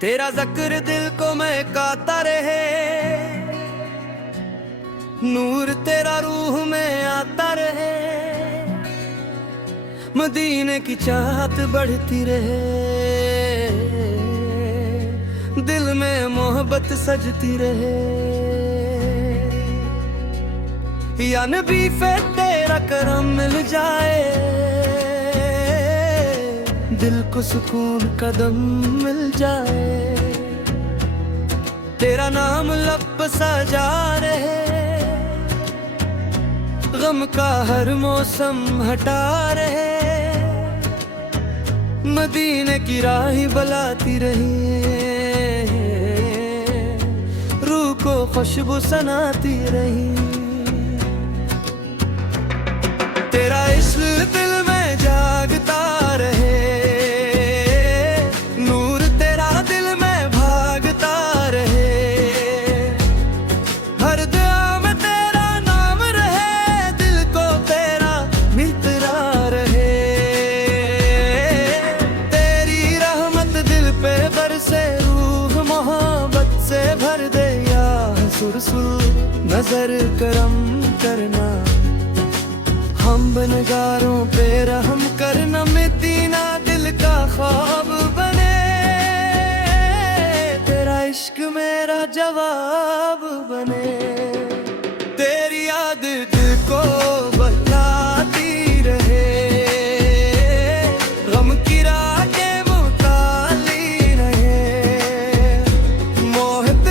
तेरा ज़िक्र दिल को महकाता रहे, नूर तेरा रूह में आता रहे, मदीने की चाहत बढ़ती रहे, दिल में मोहब्बत सजती रहे। या नबी फिर तेरा करम मिल जाए, दिल को सुकून कदम मिल जाए, तेरा नाम लब पे सजा रहे, गम का हर मौसम हटा रहे, मदीने की राह बुलाती रही, रूह को खुशबू सनाती रही। तेरा इश्क दिल में जागता रहे, नूर तेरा दिल में भागता रहे, हर दुआ में तेरा नाम रहे, दिल को तेरा मिलता रहे। तेरी रहमत दिल पे बरसे, रूह मोहब्बत से भर दे, या सुरसुर नजर करम करना, हम बनगारों पे रहम करना, मदीना दिल का ख्वाब बने, तेरा इश्क मेरा जवाब बने। तेरी याद दिल को बहलाती रहे, गम की राहें मुताली रहे, मोहित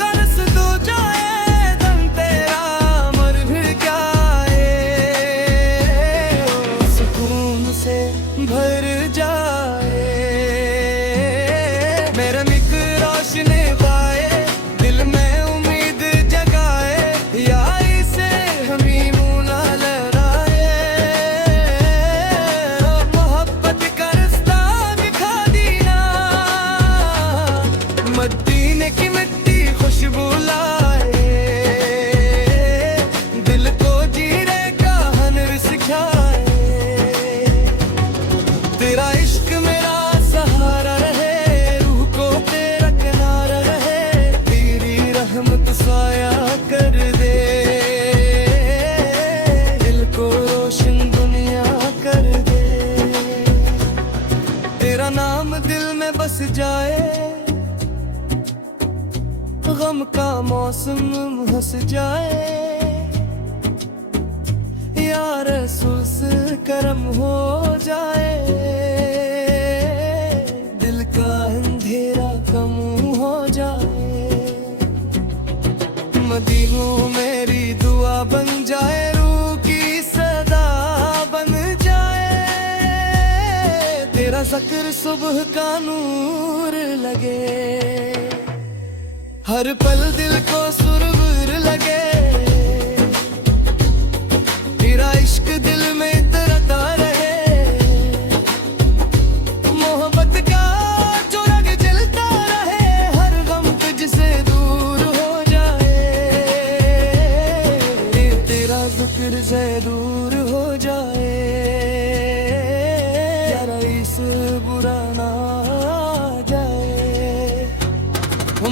करस दो जाए, दम तेरा मर भी जाए, से भर जाए, मेरे मिक रोशनी पाए, दिल में उम्मीद जगाए, यारी से हमी मुना लहराए, मोहब्बत का रास्ता दिखा दीना, मदीने की मिट्टी खुशबू लाए, दिल को जीने का हुनर सिखाए। तेरा इश्क मेरा सहारा रहे, रूह को तेरा किनारा रहे, तेरी रहमत साया कर दे, दिल को रोशन दुनिया कर दे। तेरा नाम दिल में बस जाए, गम का मौसम हंस जाए, या रसूल से करम हो जाए, दिल का अंधेरा कम हो जाए, मदीनों मेरी दुआ बन जाए, रूह की सदा बन जाए, तेरा ज़िक्र सुबह का नूर लगे, हर पल दिल को सुरवर लगे, तेरा इश्क दिल में तरता रहे, मोहब्बत का जो रंग जलता रहे, हर गम तुझसे दूर हो जाए, तेरा ज़िक्र से दूर हो जाए, यारा इस बुरा ना जाए,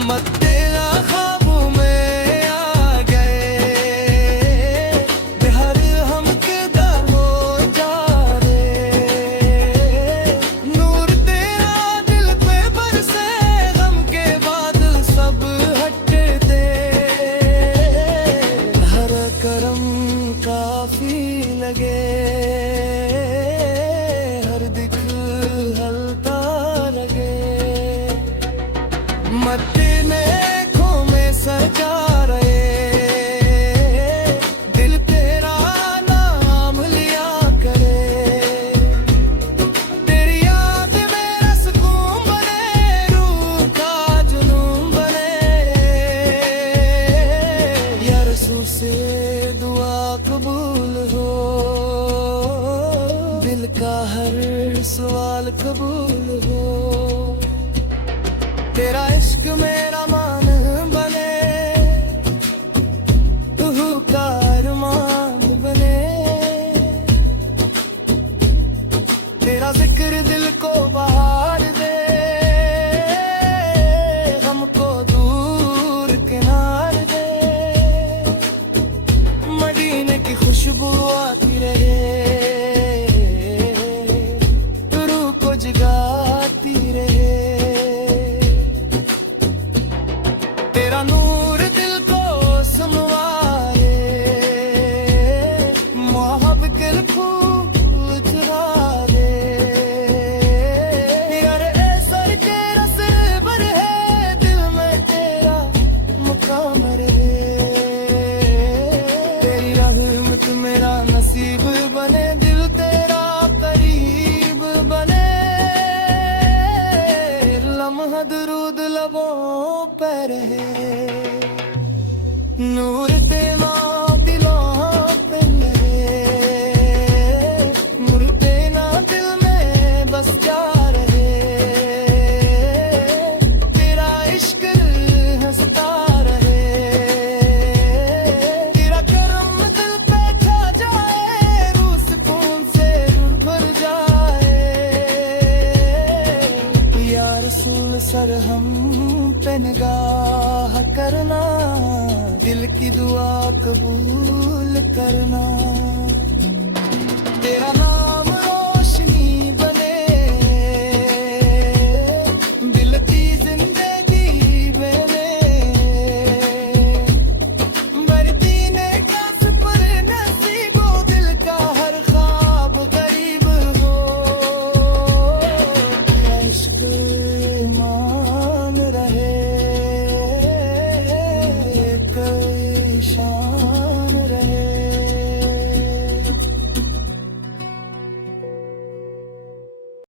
मत तेरा ख्वाबों में आ गए, बिहार हम किधर हो जा रहे, नूर तेरा दिल पे बरसे, गम के बादल सब हट दे, हर करम काफी लगे, हर दिख हलता लगे, मदीने में सजा रहे, दिल तेरा नाम लिया करे, तेरी याद मेरा सुकून बने, रूह का जुनून बने, या रसूल से दुआ कबूल हो, दिल का हर सवाल कबूल हो, तेरा इश्क मेरा मान बने, रूह का अरमान बने, तेरा ज़िक्र दिल को बहार दे, पे रहे, नूर तेरा दिलों पे लगे, मुर्दे ना दिल में बस जा रहे, तेरा इश्क हंसता रहे, तेरा करम दिल पे छा जाए, रूह सुकून से रूह भर जाए। या रसूल सर हम पे निगाह करना, दिल की दुआ कबूल करना, तेरा नाम